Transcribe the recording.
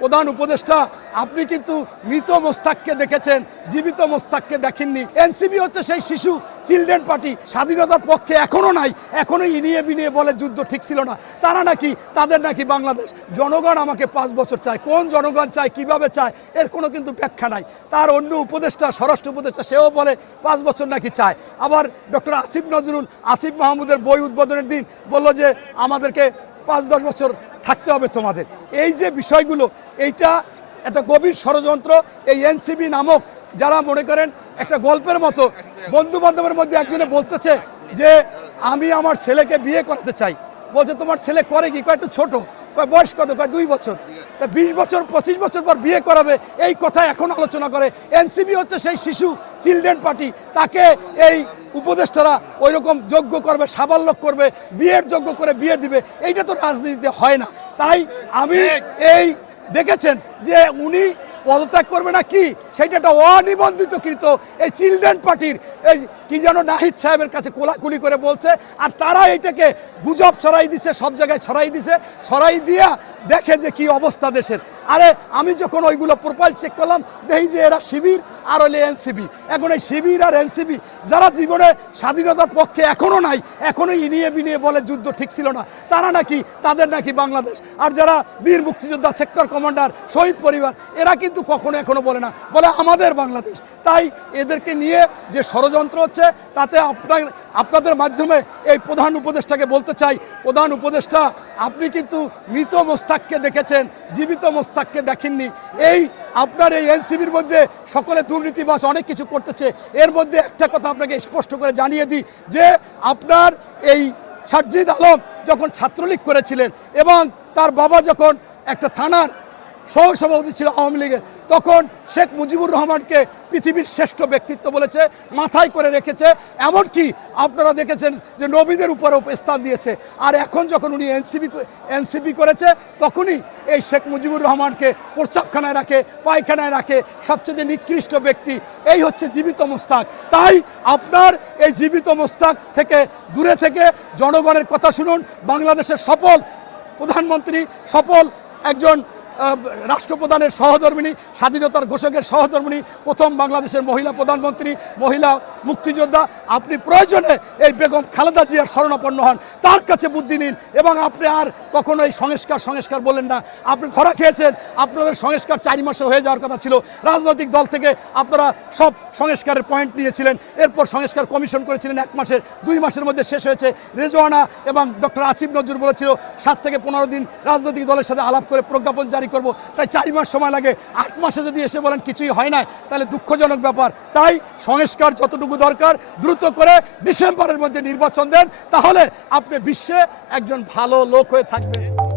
প্রধান উপদেষ্টা আপনি কিন্তু মৃত মোস্তাককে দেখেছেন, জীবিত মোস্তাককে দেখেননি। এনসিপি হচ্ছে সেই শিশু চিলড্রেন পার্টি, স্বাধীনতার পক্ষে এখনো নাই, এখনো ইনিয়ে বিনিয়ে বলে যুদ্ধ ঠিক ছিল না। তারা নাকি, তাদের নাকি বাংলাদেশ। জনগণ আমাকে 5 বছর চায়, কোন জনগণ চায়, কিভাবে চায়, এর কোনো কিন্তু ব্যাখ্যা নাই। তার অন্য উপদেষ্টা, স্বরাষ্ট্র উপদেষ্টা, সেও বলে 5 বছর নাকি চায়। আবার ডক্টর আসিফ নজরুল, আসিফ মাহমুদের বই উদ্বোধনের দিন বলল যে আমাদেরকে 5-10 বছর থাকতে হবে তোমাদের। এই যে বিষয়গুলো, এইটা একটা গভীর ষড়যন্ত্র। এই এনসিপি নামক যারা মনে করেন একটা গল্পের মতো, বন্ধু বান্ধবের মধ্যে একজনে বলতেছে যে আমি আমার ছেলেকে বিয়ে করাতে চাই। বলছে তোমার ছেলে করে কি? কয় একটু ছোট। কয় বয়স কত? কয় 2 বছর। তা 20 বছর 25 বছর পর বিয়ে করাবে, এই কথা এখন আলোচনা করে। এনসিপি হচ্ছে সেই শিশু চিলড্রেন পার্টি, তাকে এই উপদেষ্টারা ওই রকম যোগ্য করবে, সাবাল্য করবে, বিয়ের যোগ্য করে বিয়ে দিবে। এইটা তো রাজনীতিতে হয় না। তাই আমি এই দেখেছেন যে উনি পদত্যাগ করবে না কি, সেইটা একটা অনিবন্ধিতকৃত এই চিলড্রেন পার্টির এই কি যেন নাহিদ সাহেবের কাছে কোলাকুলি করে বলছে। আর তারা এইটাকে গুজব ছড়াই দিছে, সব জায়গায় ছড়াই দিছে, ছড়াই দিয়া দেখে যে কি অবস্থা দেশের। আরে আমি যখন ওইগুলো প্রোফাইল চেক করলাম, দেখি যে এরা শিবির আর হলে এনসিপি। এখন এই শিবির আর এনসিপি যারা জীবনে স্বাধীনতার পক্ষে এখনো নাই, এখনো ইনিয়ে বিনিয়ে বলে যুদ্ধ ঠিক ছিল না, তারা নাকি, তাদের নাকি বাংলাদেশ। আর যারা বীর মুক্তিযোদ্ধা, সেক্টর কমান্ডার, শহীদ পরিবার, এরা কিন্তু কখনো এখনো বলে না, বলে আমাদের বাংলাদেশ। তাই এদেরকে নিয়ে যে ষড়যন্ত্র হচ্ছে, তাতে আপনাদের মাধ্যমে এই প্রধান উপদেষ্টাকে বলতে চাই, প্রধান উপদেষ্টা আপনি কিন্তু মৃত মোস্তাককে দেখেছেন, জীবিত মোস্তাককে দেখেননি। এই আপনার এই এনসিবির মধ্যে সকলে দুর্নীতিবাজ অনেক কিছু করতেছে। এর মধ্যে একটা কথা আপনাকে স্পষ্ট করে জানিয়ে দিই যে আপনার এই সারজিদ আলম যখন ছাত্রলীগ করেছিলেন এবং তার বাবা যখন একটা থানার সহসভাপতি ছিল আওয়ামী লীগের, তখন শেখ মুজিবুর রহমানকে পৃথিবীর শ্রেষ্ঠ ব্যক্তিত্ব বলেছে, মাথায় করে রেখেছে। এমনকি আপনারা দেখেছেন যে নবীদের উপরেও স্থান দিয়েছে। আর এখন যখন উনি এনসিপি করেছে, তখনই এই শেখ মুজিবুর রহমানকে প্রস্রাবখানায় রাখে, পায়খানায় রাখে, সবচেয়ে নিকৃষ্ট ব্যক্তি। এই হচ্ছে জীবিত মোস্তাক। তাই আপনার এই জীবিত মোস্তাক থেকে দূরে থেকে জনগণের কথা শুনুন। বাংলাদেশের সফল প্রধানমন্ত্রী, সফল একজন রাষ্ট্রপ্রধানের সহধর্মিণী, স্বাধীনতার ঘোষকের সহধর্মিণী, প্রথম বাংলাদেশের মহিলা প্রধানমন্ত্রী, মহিলা মুক্তিযোদ্ধা, আপনি প্রয়োজনে এই বেগম খালেদা জিয়ার শরণাপন্ন হন, তার কাছে বুদ্ধি নিন। এবং আপনি আর কখনো এই সংস্কার বলেন না। আপনি ধরা খেয়েছেন, আপনাদের সংস্কার 4 মাসে হয়ে যাওয়ার কথা ছিল। রাজনৈতিক দল থেকে আপনারা সব সংস্কারের পয়েন্ট নিয়েছিলেন, এরপর সংস্কার কমিশন করেছিলেন 1 মাসের, 2 মাসের মধ্যে শেষ হয়েছে। রেজওয়ানা এবং ডক্টর আসিফ নজরুল বলেছিল 7 থেকে 15 দিন রাজনৈতিক দলের সাথে আলাপ করে প্রজ্ঞাপন জারি করব। তাই 4 মাস সময় লাগে। 8 মাসে যদি এসে বলেন কিছুই হয় না, তাহলে দুঃখজনক ব্যাপার। তাই সংস্কার যতটুকু দরকার দ্রুত করে ডিসেম্বরের মধ্যে নির্বাচন দেন, তাহলে আপনি বিশ্বে একজন ভালো লোক হয়ে থাকবেন।